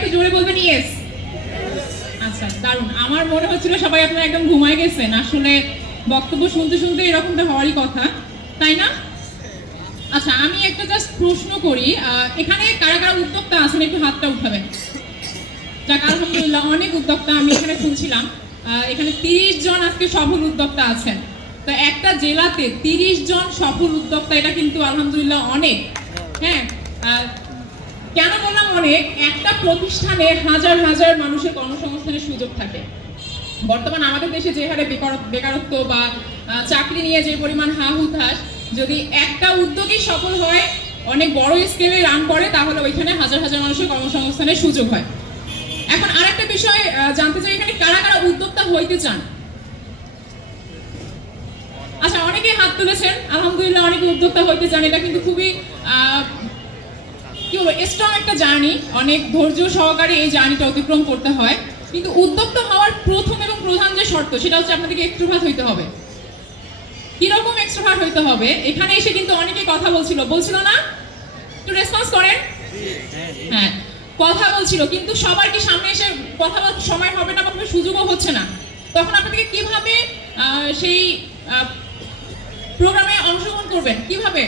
একটু জোরে বলবেন ইয়েস। আচ্ছা দারুণ, আমার মনে হচ্ছিল সবাই আপনারা একদম ঘুমায় গেছেন, আসলে বক্তব্য শুনতে শুনতে এরকমটা হওয়ারই কথা, তাই না? আচ্ছা আমি একটা জাস্ট প্রশ্ন করি, এখানে কারা কারা উদ্যোক্তা আছেন একটু হাতটা উঠাবেন। যাক আলহামদুলিল্লাহ অনেক উদ্যোক্তা আমি এখানে শুনছিলাম, এখানে 30 জন আজকে সফল উদ্যোক্তা আছেন। তো একটা জেলাতে 30 জন সফল উদ্যোক্তা, এটা কিন্তু আলহামদুলিল্লাহ অনেক। হ্যাঁ, কেন বললাম অনেক? একটা প্রতিষ্ঠানে হাজার হাজার মানুষের কর্মসংস্থানের সুযোগ থাকে। বর্তমান আমাদের দেশে যে হারে বেকারত্ব বা চাকরি নিয়ে যে পরিমাণ হাহুতাশ, যদি একটা উদ্যোগী সফল হয়, অনেক বড় স্কেলে রান করে, তাহলে ওইখানে হাজার হাজার মানুষের কর্মসংস্থানের সুযোগ হয়। এখন আরেকটা বিষয় জানতে চাই, এখানে কারা কারা উদ্যোক্তা হইতে চান? আচ্ছা অনেকেই হাত তুলেছেন, আলহামদুলিল্লাহ অনেকে উদ্যোক্তা হইতে চান। এটা কিন্তু খুবই কি বলবো, স্ট্রং একটা জার্নি, অনেক ধৈর্য সহকারে এই জার্নিটা অতিক্রম করতে হয়। কিন্তু উদ্যোক্তা হওয়ার প্রথম এবং প্রধান যে শর্ত, সেটা হচ্ছে আপনাদেরকে এক্সট্রোভার্ট হইতে হবে। কিরকম এক্সট্রোভার্ট হইতে হবে? এখানে এসে কিন্তু অনেকে কথা বলছিল না? একটু রেসপন্স করেন। হ্যাঁ কথা বলছিল, কিন্তু সবার কি সামনে এসে কথা বলার সময় হবে না বা কোনো সুযোগও হচ্ছে না, তখন আপনাদেরকে কিভাবে সেই প্রোগ্রামে অংশগ্রহণ করবেন? কিভাবে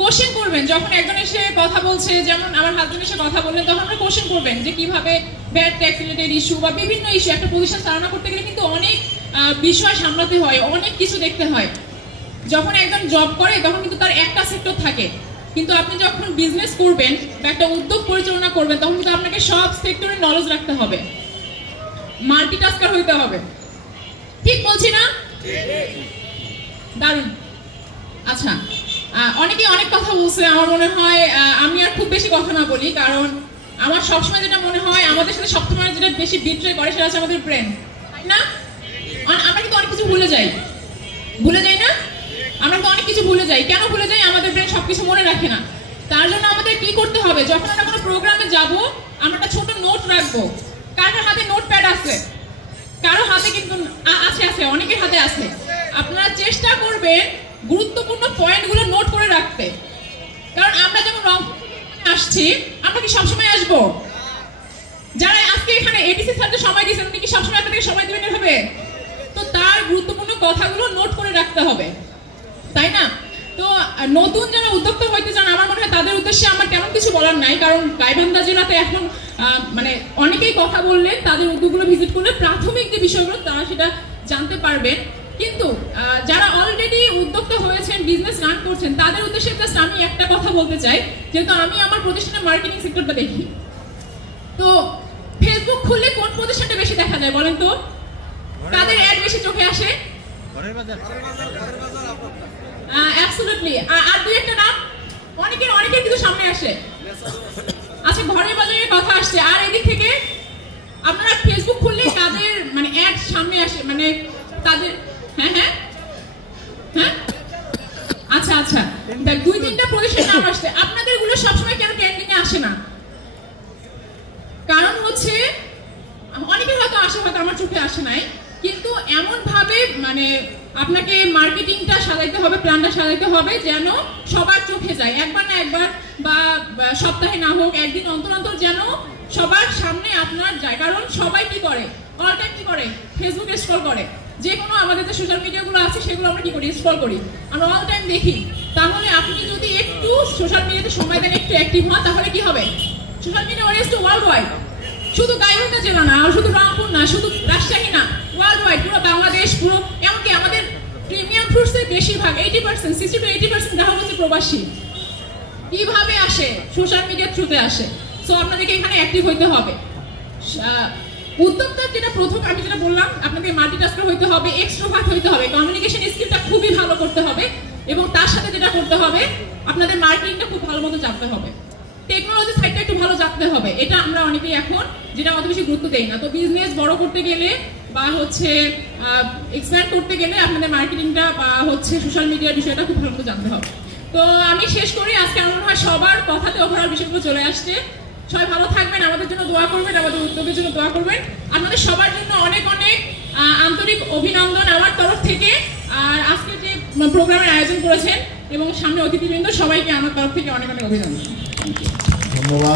কোশ্চেন করবেন? যখন একজন এসে কথা বলছে, যেমন আমার হাজবেন্ড এসে কথা বললেন, তখন আমরা কোশ্চেন করবেন যে কিভাবে ভ্যাট ট্যাক্স রিলেটেড ইস্যু বা বিভিন্ন ইস্যু, একটা প্রতিষ্ঠান চালনা করতে গেলে কিন্তু অনেক বিষয় সামলাতে হয়, অনেক কিছু দেখতে হয়। যখন একজন জব করে তখন কিন্তু তার একটা সেক্টর থাকে, কিন্তু আপনি যখন বিজনেস করবেন বা একটা উদ্যোগ পরিচালনা করবেন, তখন কিন্তু আপনাকে সব সেক্টরের নলেজ রাখতে হবে, মাল্টিটাস্কার হইতে হবে। ঠিক বলছি না? দারুণ। আচ্ছা অনেকে অনেক কথা বলছে, আমার মনে হয় আমি আর খুব বেশি কথা না বলি, কারণ আমার সবসময় যেটা মনে হয় আমাদের সাথে সবসময় যেটা বেশি বিট্রে করে সেটা হচ্ছে আমাদের ব্রেন, তাই না? আমরা কিন্তু অনেক কিছু ভুলে যাই না? আমরা কিন্তু অনেক কিছু ভুলে যাই। কেন ভুলে যাই? আমাদের ব্রেন সবকিছু মনে রাখে না। তার জন্য আমাদের কি করতে হবে, যখন আমরা কোনো প্রোগ্রামে যাব, আমরা একটা ছোট নোট রাখবো। কার হাতে নোটপ্যাড আছে? কারো হাতে কিন্তু আছে, অনেকের হাতে আছে। আপনারা চেষ্টা করবেন গুরুত্বপূর্ণ পয়েন্টগুলো নোট করে রাখতে, কারণ আমরা যেমন আসছি, আমরা কি সবসময় আসবো? যারা আজকে এখানে এডিসি স্যারদের সময় দিয়েছেন, উনি কি সবসময় আপনাদেরকে সময় দিবেন এভাবে? তো তার গুরুত্বপূর্ণ কথাগুলো নোট করে রাখতে হবে, তাই না? তো নতুন যারা উদ্যোক্তা হইতে চান, আমার মনে হয় তাদের উদ্দেশ্যে আমার তেমন কিছু বলার নাই, কারণ গাইবান্ধা জেলাতে এখন মানে অনেকেই কথা বললেন, তাদের উদ্যোগগুলো ভিজিট করলে প্রাথমিক যে বিষয়গুলো তারা সেটা জানতে পারবেন। কিন্তু যারা অলরেডি উদ্যোক্তা হয়েছেন, বিজনেস রান করছেন, তাদের উদ্দেশ্যে জাস্ট আমি একটা কথা বলতে চাই, যেহেতু আমি আমার প্রতিষ্ঠানের মার্কেটিং সেক্টরটা দেখি। তো ফেসবুক খুললে কোন প্রতিষ্ঠানটা বেশি দেখা যায় বলেন তো? কাদের অ্যাড বেশি চোখে আসে? অ্যাবসলিউটলি। আর দুই একটা নাম অনেকের কিন্তু সামনে আসে। আচ্ছা ঘরের বাজারের কথা আসছে, আর এদিক থেকে আপনারা ফেসবুক খুললে কাদের মানে অ্যাড সামনে আসে, মানে তাদের হ্যাঁ আচ্ছা দুই তিনটা প্রতিষ্ঠান নাম আসছে, আপনাদের গুলো সবসময় কেন ট্রেন্ডিং এ আসে না? কারণ হচ্ছে অনেকের হয়তো আসে, হয়তো আমার চোখে আসে নাই, কিন্তু এমন ভাবে মানে আপনাকে মার্কেটিংটা সাজাইতে হবে, প্ল্যানটা সাজাইতে হবে যেন সবার চোখে যায়, একবার না একবার বা সপ্তাহে না হোক, একদিন অন্তর অন্তর যেন সবার সামনে আপনার যায়। কারণ সবাই কি করে, অল টাইম কি করে, ফেসবুকে স্ক্রল করে, যে কোনো আমাদের যে সোশ্যাল মিডিয়াগুলো আছে সেগুলো আমরা কি করি, স্ক্রল করি, আমরা অল টাইম দেখি। তাহলে আপনি যদি একটু সোশ্যাল মিডিয়াতে সময় দেন, একটু অ্যাক্টিভ হন, তাহলে কি হবে, social media wise to world wide, শুধু গাইবান্ধা জেলা না, শুধু রংপুর না, শুধু রাজশাহী না, ওয়ার্ল্ড ওয়াইড, পুরো বাংলাদেশ, পুরো এমনকি আমাদের প্রিমিয়াম ফ্রুটসের বেশিরভাগ 80%, 60 to 80% দেখা হচ্ছে প্রবাসী। কিভাবে আসে? সোশ্যাল মিডিয়ার থ্রুতে আসে। সো আপনাদেরকে এখানে অ্যাক্টিভ হইতে হবে। উদ্যোক্তা যেটা প্রথম আমি যেটা বললাম, আপনাদের মাল্টিটাস্কার হইতে হবে, এক্সট্রোভার্ট হইতে হবে, কমিউনিকেশন স্কিলটা খুবই ভালো করতে হবে, এবং তার সাথে যেটা করতে হবে আপনাদের মার্কেটিংটা খুব ভালো মতো জানতে হবে, টেকনোলজি সাইডটা একটু ভালো জানতে হবে। এটা আমরা অনেকেই এখন যেটা অত বেশি গুরুত্ব দেই না। তো বিজনেস বড় করতে গেলে বা হচ্ছে এক্সপ্যান্ড করতে গেলে আপনাদের মার্কেটিংটা বা হচ্ছে সোশ্যাল মিডিয়ার বিষয়টা খুব ভালো মতো জানতে হবে। তো আমি শেষ করি, আজকে আমার মনে হয় সবার কথাতে ওভারঅল বিষয়গুলো চলে আসছে। সবাই ভালো থাকবেন, আমাদের জন্য দোয়া করবেন, আমাদের উদ্যোগের জন্য দোয়া করবেন। আপনাদের সবার জন্য অনেক অনেক আন্তরিক অভিনন্দন আমার তরফ থেকে। আর আজকে যে প্রোগ্রামের আয়োজন করেছেন এবং সামনে অতিথিবৃন্দ, সবাইকে আমার তরফ থেকে অনেক অনেক অভিনন্দন। ধন্যবাদ।